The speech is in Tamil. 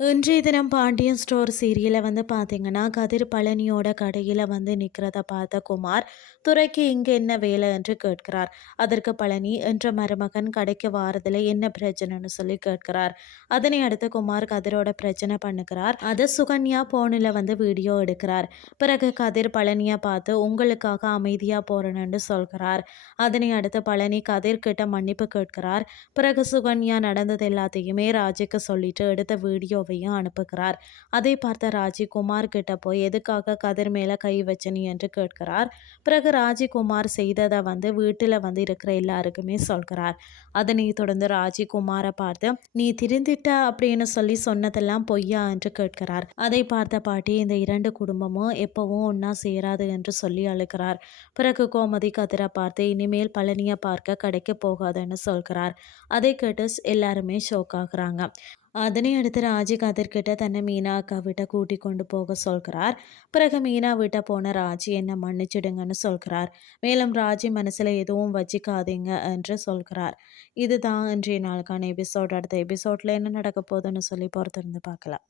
இன்றைய தினம் பாண்டியன் ஸ்டோர் சீரியலை வந்து பார்த்தீங்கன்னா கதிர் பழனியோட கடையில் வந்து நிற்கிறத பார்த்த குமார் துறைக்கு இங்கே என்ன வேலை? என்று கேட்கிறார். அதற்கு பழனி என்ற மருமகன் கடைக்கு வாரதில் என்ன பிரச்சனைன்னு சொல்லி கேட்கிறார். அதனை அடுத்து குமார் கதிரோட பிரச்சனை பண்ணுகிறார். அதை சுகன்யா போனில் வந்து வீடியோ எடுக்கிறார். பிறகு கதிர் பழனியை பார்த்து உங்களுக்காக அமைதியாக போகிறேன்னு சொல்கிறார். அதனை அடுத்து பழனி கதிர் கிட்ட மன்னிப்பு கேட்கிறார். பிறகு சுகன்யா நடந்தது எல்லாத்தையுமே ராஜுக்கு சொல்லிட்டு எடுத்த வீடியோ வீடியோவையும் அனுப்புகிறார். அதை பார்த்த ராஜிகுமார் கிட்ட போய் எதுக்காக கதிர் மேல கை வச்சனி நீ? என்று கேட்கிறார். பிறகு ராஜிகுமார் செய்ததை வந்து வீட்டில் வந்து இருக்கிற எல்லாருக்குமே சொல்கிறார். அதனை தொடர்ந்து ராஜிகுமாரை பார்த்து நீ திருந்திட்ட அப்படின்னு சொல்லி சொன்னதெல்லாம் பொய்யா? என்று கேட்கிறார். அதை பார்த்த பாட்டி இந்த இரண்டு குடும்பமும் எப்பவும் ஒன்னா சேராது என்று சொல்லி அழுகிறார். பிறகு கோமதி கதிரை பார்த்து இனிமேல் பழனியை பார்க்க கடைக்கு போகாதுன்னு சொல்கிறார். அதை கேட்டு எல்லாருமே ஷோக் ஆகுறாங்க. அதனை அடுத்து ராஜி கதிர்கிட்ட தன்னை மீனா அக்கா விட்ட கூட்டி கொண்டு போக சொல்கிறார். பிறகு மீனா விட்ட போன ராஜி என்னை மன்னிச்சிடுங்கன்னு சொல்கிறார். மேலும் ராஜி மனசில் எதுவும் வச்சிக்காதீங்க என்று சொல்கிறார். இதுதான் இன்றைய நாளுக்கான எபிசோட். அடுத்த எபிசோட்ல என்ன நடக்க போகுதுன்னு சொல்லி பொறுத்திருந்து பார்க்கலாம்.